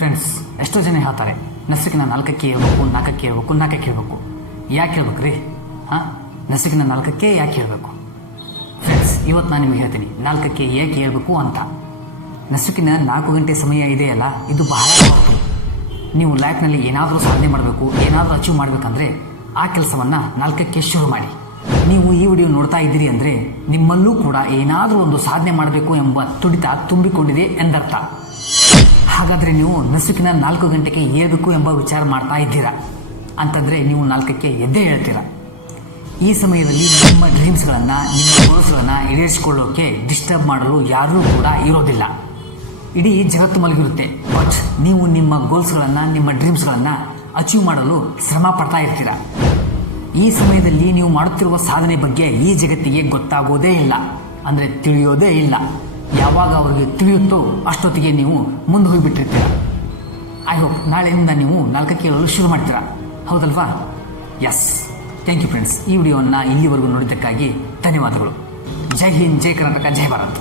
Friends, ಎಷ್ಟೋ ಜನ ಹೇಳ್ತಾರೆ ನಸುಕಿನ 4ಕ್ಕೆ ಹೇಳ್ಬೇಕು, 4ಕ್ಕೆ ಹೇಳ್ಬೇಕು, 4ಕ್ಕೆ ಹೇಳ್ಬೇಕು. ಯಾಕೆ ಹೇಳ್ಬೇಕು ರೀ? ನಸುಕಿನ 4ಕ್ಕೆ ಯಾಕೆ ಹೇಳ್ಬೇಕು? ಫ್ರೆಂಡ್ಸ್, ಇವತ್ತು ನಾನು ನಿಮಗೆ ಹೇಳ್ತೀನಿ 4ಕ್ಕೆ ಯಾಕೆ ಹೇಳ್ಬೇಕು ಅಂತ. ನಸುಕಿನ 4 ಗಂಟೆ ಸಮಯ ಇದೆಯಲ್ಲ, ಇದು ಬಹಳ ಪವರ್ಫುಲ್. ನೀವು ಲೈಫ್ನಲ್ಲಿ ಏನಾದರೂ ಸಾಧನೆ ಮಾಡಬೇಕು, ಏನಾದರೂ ಅಚೀವ್ ಮಾಡಬೇಕಂದ್ರೆ ಆ ಕೆಲಸವನ್ನು 4ಕ್ಕೆ ಶುರು ಮಾಡಿ. ನೀವು ಈ ವಿಡಿಯೋ ನೋಡ್ತಾ ಇದ್ದೀರಿ ಅಂದರೆ ನಿಮ್ಮಲ್ಲೂ ಕೂಡ ಏನಾದರೂ ಒಂದು ಸಾಧನೆ ಮಾಡಬೇಕು ಎಂಬ ತುಡಿತ ತುಂಬಿಕೊಂಡಿದೆ ಎಂದರ್ಥ. ಹಾಗಾದರೆ ನೀವು ನಸುಕಿನ 4 ಗಂಟೆಗೆ ಏಳಬೇಕು ಎಂಬ ವಿಚಾರ ಮಾಡ್ತಾ ಇದ್ದೀರಾ ಅಂತಂದರೆ ನೀವು 4ಕ್ಕೆ ಎದ್ದೇ ಹೇಳ್ತೀರಾ. ಈ ಸಮಯದಲ್ಲಿ ನಿಮ್ಮ ಡ್ರೀಮ್ಸ್ಗಳನ್ನು, ನಿಮ್ಮ ಗೋಲ್ಸ್ಗಳನ್ನು ಈಡೇರಿಸಿಕೊಳ್ಳೋಕೆ ಡಿಸ್ಟರ್ಬ್ ಮಾಡಲು ಯಾರೂ ಕೂಡ ಇರೋದಿಲ್ಲ. ಇಡೀ ಜಗತ್ತು ಮಲಗಿರುತ್ತೆ, ಬಟ್ ನೀವು ನಿಮ್ಮ ಗೋಲ್ಸ್ಗಳನ್ನು, ನಿಮ್ಮ ಡ್ರೀಮ್ಸ್ಗಳನ್ನು ಅಚೀವ್ ಮಾಡಲು ಶ್ರಮ ಪಡ್ತಾ ಇರ್ತೀರ. ಈ ಸಮಯದಲ್ಲಿ ನೀವು ಮಾಡುತ್ತಿರುವ ಸಾಧನೆ ಬಗ್ಗೆ ಈ ಜಗತ್ತಿಗೆ ಗೊತ್ತಾಗೋದೇ ಇಲ್ಲ, ಅಂದರೆ ತಿಳಿಯೋದೇ ಇಲ್ಲ. ಯಾವಾಗ ಅವ್ರಿಗೆ ತಿಳಿಯುತ್ತೋ ಅಷ್ಟೊತ್ತಿಗೆ ನೀವು ಮುಂದೆ ಹೋಗಿಬಿಟ್ಟಿರ್ತೀರ. ಐ ಹೋಪ್ ನಾಳೆಯಿಂದ ನೀವು 4ಕ್ಕೆ ಹೇಳಲು ಶುರು ಮಾಡ್ತೀರಾ, ಹೌದಲ್ವಾ? Yes, thank you friends. ಈ ವಿಡಿಯೋವನ್ನು ಇಲ್ಲಿವರೆಗೂ ನೋಡಿದ್ದಕ್ಕಾಗಿ ಧನ್ಯವಾದಗಳು. ಜೈ ಹಿಂದ್, ಜೈ ಕರ್ನಾಟಕ, ಜೈ ಭಾರತ್.